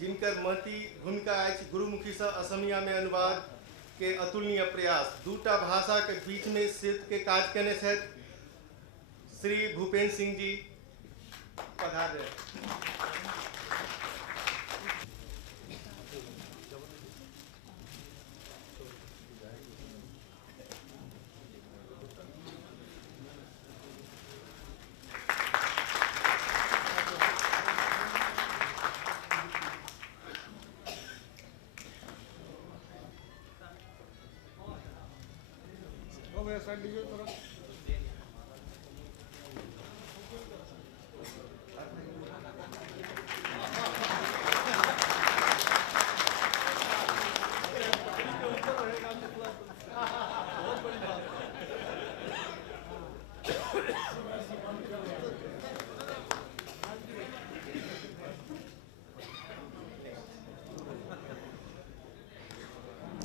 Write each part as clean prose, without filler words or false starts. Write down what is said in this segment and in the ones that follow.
जिनकर महती भूमिका अछि गुरुमुखी से असमिया में अनुवाद के अतुलनीय प्रयास, दूटा भाषा के बीच में सेतु के काज केने छथि श्री भूपेन्द्र सिंह जी पधार।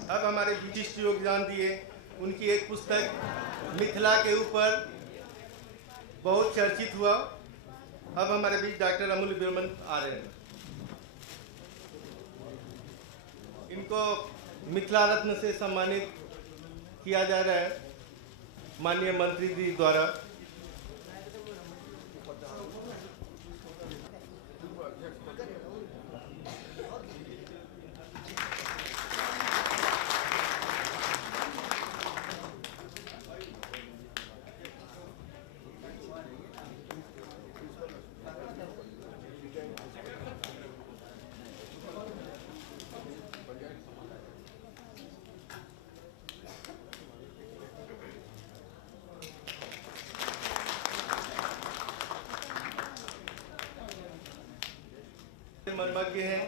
अब हमारे विशिष्ट योगदान दिए उनकी एक पुस्तक मिथिला के ऊपर बहुत चर्चित हुआ। अब हमारे बीच डॉक्टर अमूल्य बिरमन आ रहे हैं। इनको मिथिला रत्न से सम्मानित किया जा रहा है माननीय मंत्री जी द्वारा। मर्मज्ञ हैं।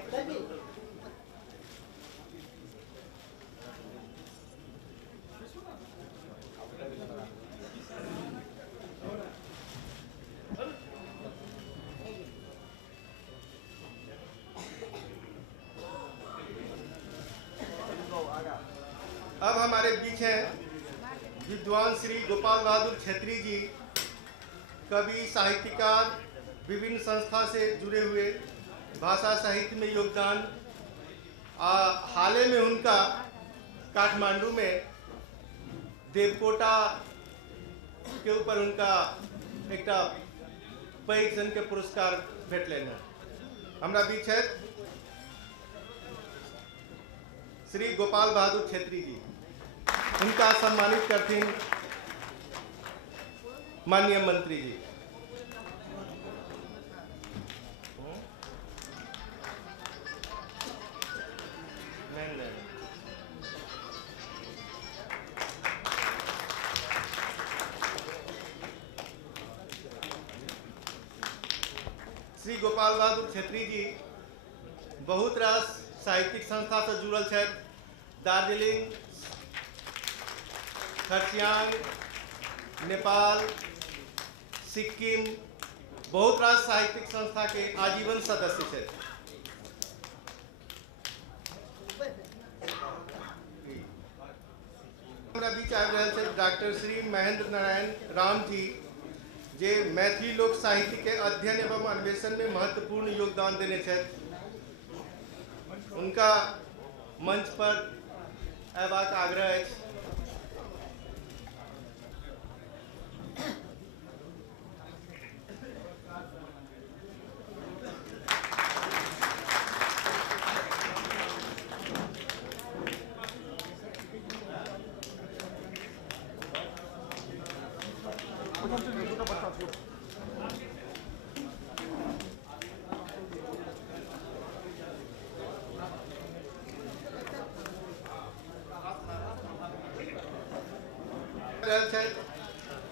अब हमारे बीच हैं विद्वान श्री गोपाल बहादुर छेत्री जी, कवि, साहित्यकार, विभिन्न संस्था से जुड़े हुए, भाषा साहित्य में योगदान। हाल में उनका काठमांडू में देवकोटा के ऊपर उनका एक पैघ जन के पुरस्कार भेटलनि हैं। हमरा बीच है श्री गोपाल बहादुर छेत्री जी, उनका सम्मानित करथिन माननीय मंत्री जी। श्री गोपाल बहादुर छेत्री जी बहुत रास साहित्यिक संस्था से जुड़ल छथि। दार्जिलिंग, खरसियांग, नेपाल, सिक्किम, बहुत रास साहित्यिक संस्था के आजीवन सदस्य छथि। हमरा बीच आबि रहल छथि डॉक्टर श्री महेंद्र नारायण राम जी, जे मैथिली लोक साहित्य के अध्ययन एवं अन्वेषण में महत्वपूर्ण योगदान देने छथि। उनका मंच पर अयबाक आग्रह अछि।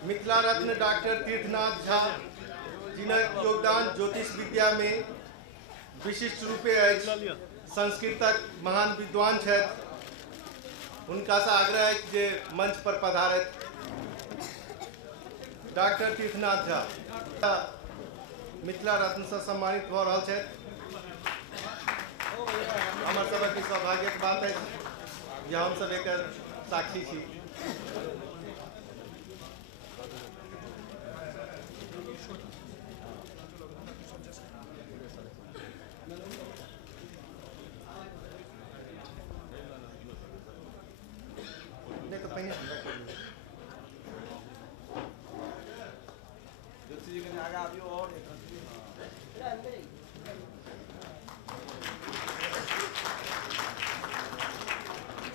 मिथिला रत्न डॉक्टर तीर्थनाथ झा, जिनक योगदान ज्योतिष विद्या में विशिष्ट रूपे अछि, संस्कृतक महान विद्वान छथि। उनका से आग्रह है जे मंच पर पधारत। डॉक्टर तीर्थनाथ झा मिथिला रत्न से सम्मानित भ रहल छथि। हमर सबके सौभाग्यक बात है जे हम सब एकर साक्षी छी।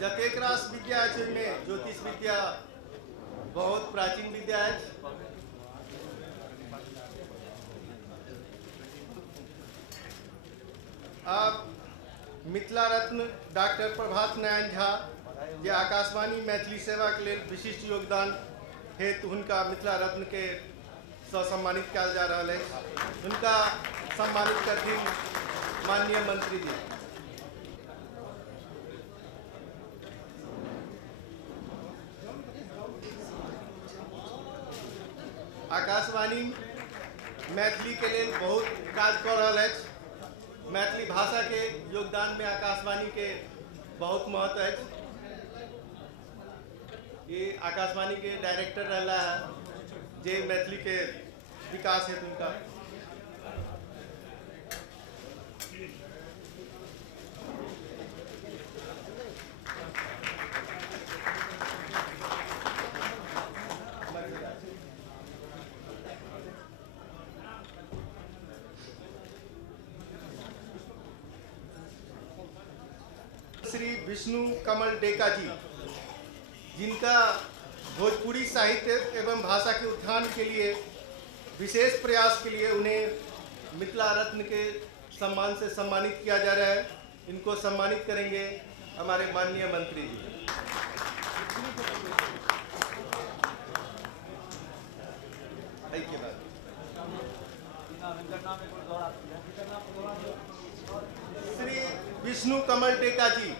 जतेक रास विद्या अछि में ज्योतिष विद्या बहुत प्राचीन विद्या अछि। आप मिथिला रत्न डॉक्टर प्रभात नारायण झा जे आकाशवाणी मैथिली सेवा के लेल विशिष्ट योगदान हेतु हुनका मिथिला रत्न के सम्मानित कयल जा रहा है। उनका सम्मानित करथिन माननीय मंत्री जी। आकाशवाणी मैथिली के लिए बहुत काज कर रहा है। मैथिली भाषा के योगदान में आकाशवाणी के बहुत महत्व है। ये आकाशवाणी के डायरेक्टर रहा है जे मैथिली के विकास हेतु उनका श्री विष्णु कमल डेका जी, जिनका भोजपुरी साहित्य एवं भाषा के उत्थान के लिए विशेष प्रयास के लिए उन्हें मिथिला रत्न के सम्मान से सम्मानित किया जा रहा है। इनको सम्मानित करेंगे हमारे माननीय मंत्री जी। श्री विष्णु कमल डेका जी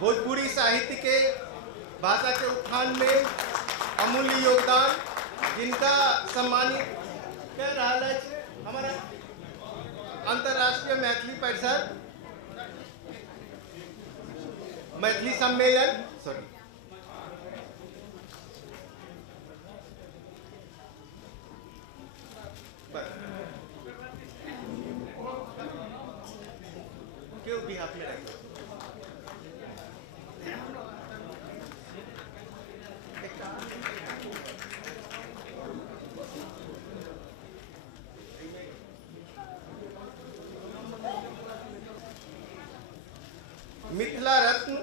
भोजपुरी साहित्य के भाषा के उत्थान में अमूल्य योगदान, जिनका सम्मानित कर रहा है हमारा अंतर्राष्ट्रीय मैथिली परिषद मैथिली सम्मेलन क्यों भी हाथ में रखें। मिथिला रत्न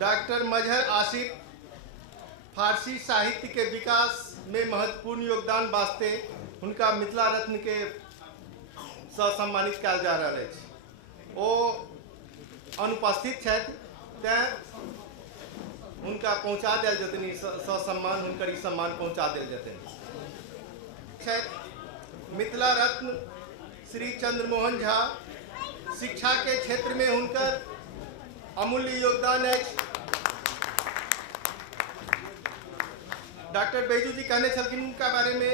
डॉक्टर मजहर आसिफ फारसी साहित्य के विकास में महत्वपूर्ण योगदान वास्ते उनका मिथिला रत्न के सम्मानित कयल जा रहा है। वो अनुपस्थित है, उनका पहुँचा दिल जतनी सम्मान उनकर सम्मान पहुँचा दिल जतनी। मिथिला रत्न श्री चंद्रमोहन झा शिक्षा के क्षेत्र में उनकर अमूल्य योगदान है। डॉक्टर बैजू जी कहने छलखिन उनका बारे में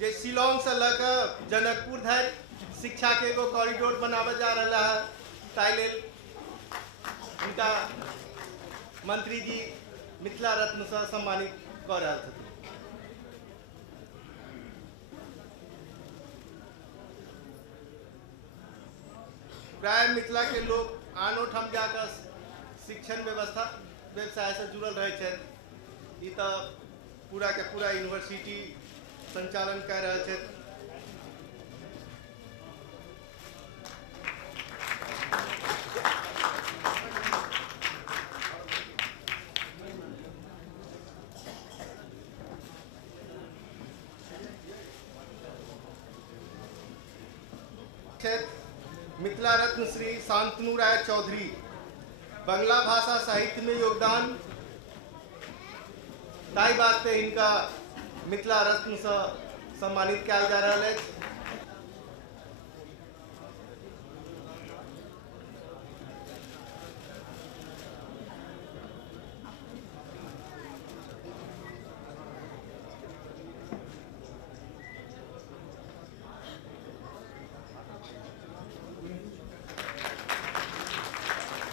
जे शिलोंग से लकर जनकपुर धर शिक्षा के एगो कॉरिडोर बनावल जा रहा है, ताई लेल उनका मंत्री जी मिथिला रत्न से सम्मानित कर रहा थे। प्राय मिथिला के लोग आनो ठाम जाकर शिक्षण व्यवस्था व्यवसाय से जुड़ल रहे। ई तो पूरा के पूरा यूनिवर्सिटी संचालन कर रहे हैं। मिथिला रत्न श्री शांतनु राय चौधरी बांग्ला भाषा साहित्य में योगदान ताई वास्ते इनका मिथिला रत्न से सम्मानित किया जा रहा है।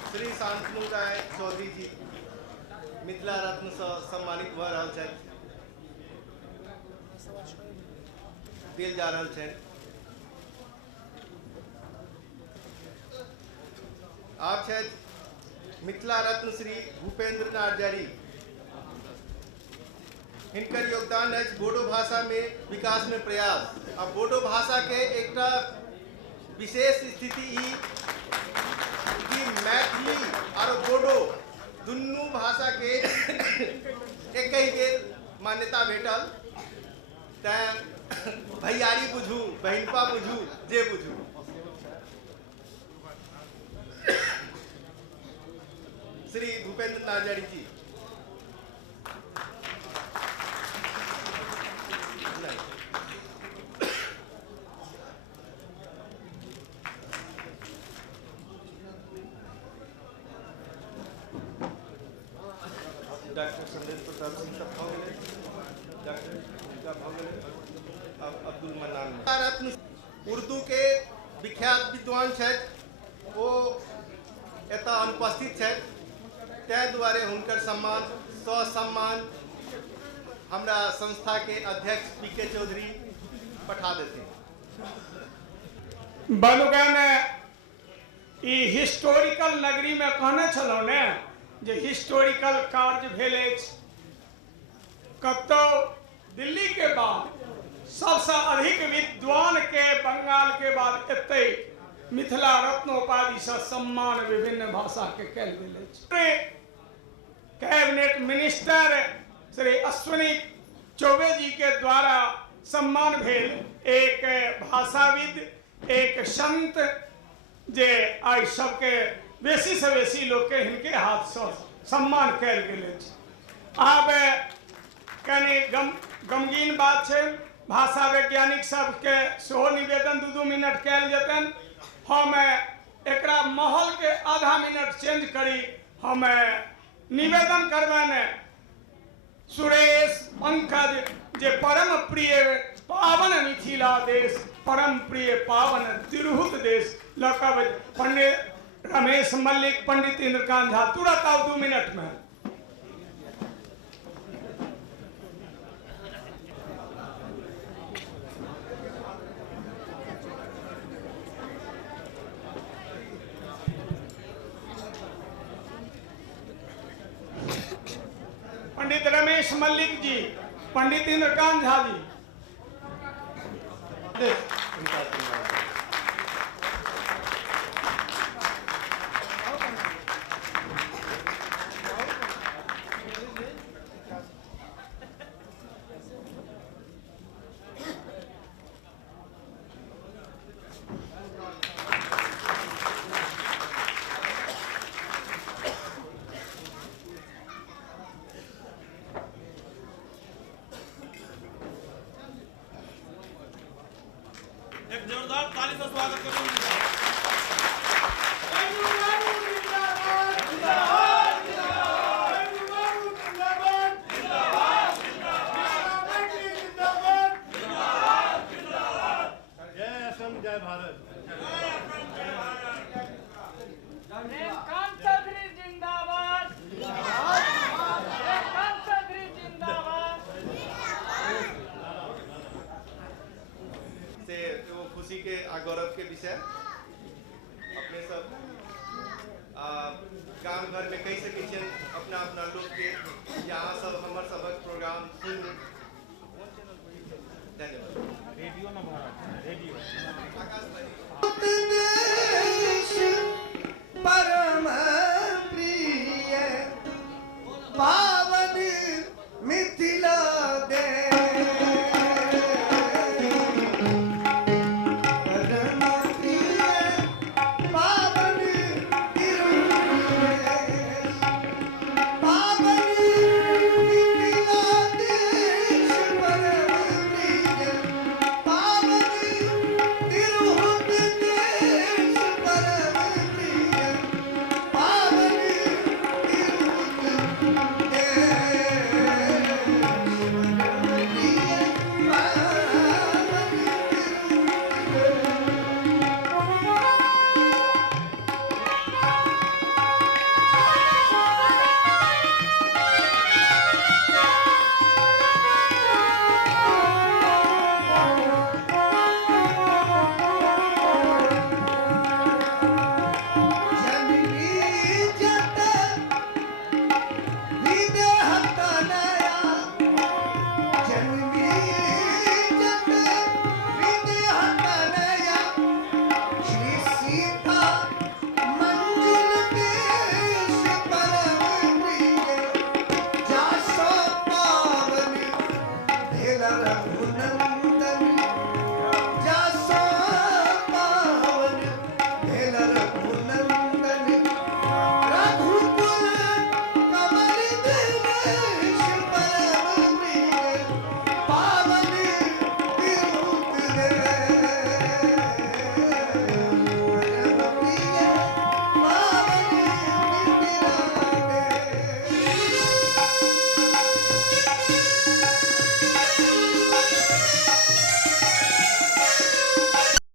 श्री शांतनु राय चौधरी जी मिथिला रत्न से सम्मानित भ रहा है, दिल जा रहा है। आप मिथिला रत्न श्री भूपेंद्र नार्जारी, इनकर योगदान है बोडो भाषा में विकास में प्रयास। अब बोडो भाषा के एक विशेष स्थिति कि मैथिली और बोडो दुनू भाषा के एक ही बेर मान्यता भेटल तैं भैयारी बुझू बहिनपा बुझू जे बुझू। श्री भूपेंद्र नार्जारी जी। डॉक्टर संदेश प्रताप सिंह तक हो गए, डॉक्टर उनका हो गए, अब अब्दुल मन्नान रत्न उर्दू के विख्यात विद्वान छथि, वो एतऽ अनुपस्थित छथि, तै दुआरे हुनकर सम्मान ससम्मान हमरा संस्था के अध्यक्ष पीके चौधरी पठा देते। बलुगन ई हिस्टोरिकल नगरी में कहने छलौ ने जे हिस्टोरिकल कार्य भेल अछि। कतौ दिल्ली के बाद सबसे अधिक विद्वान के बंगाल के बाद एते मिथिला रत्नोपाधि से सम्मान विभिन्न भाषा के कयल गेल अछि। कैबिनेट मिनिस्टर श्री अश्विनी चौबे जी के द्वारा सम्मान भेल एक भाषाविद, एक संत जे आई सबके बेसी से बेसी लोग के हिनके हाथ से सम्मान कयल गेल अछि। आब कनी गमगीन बात छै, भाषा वैज्ञानिक सबके सेहो निवेदन 2-2 मिनट कयल जेतन। हम एकरा माहौल के आधा मिनट चेंज करी, हम निवेदन करबनि सुरेश पंकज जे परम प्रिय पावन मिथिला देश, परम प्रिय पावन तिरहुत देश लकब पंडित रमेश मल्लिक, पंडित इंद्रकांत झा तुरंत आओ 2 मिनट में। पंडित रमेश मल्लिक जी, पंडित इंद्रकांत झा जी। एक जोरदार ताली से स्वागत करें। जय असम जय भारत। से वो खुशी के आ गौरव के विषय अपने सब गांव घर में कही सके छियन अपना अपना लोग के यहाँ सब हमर सबक प्रोग्राम सुन। धन्यवाद। रेडियो न भारत रेडियो आकाशवाणी।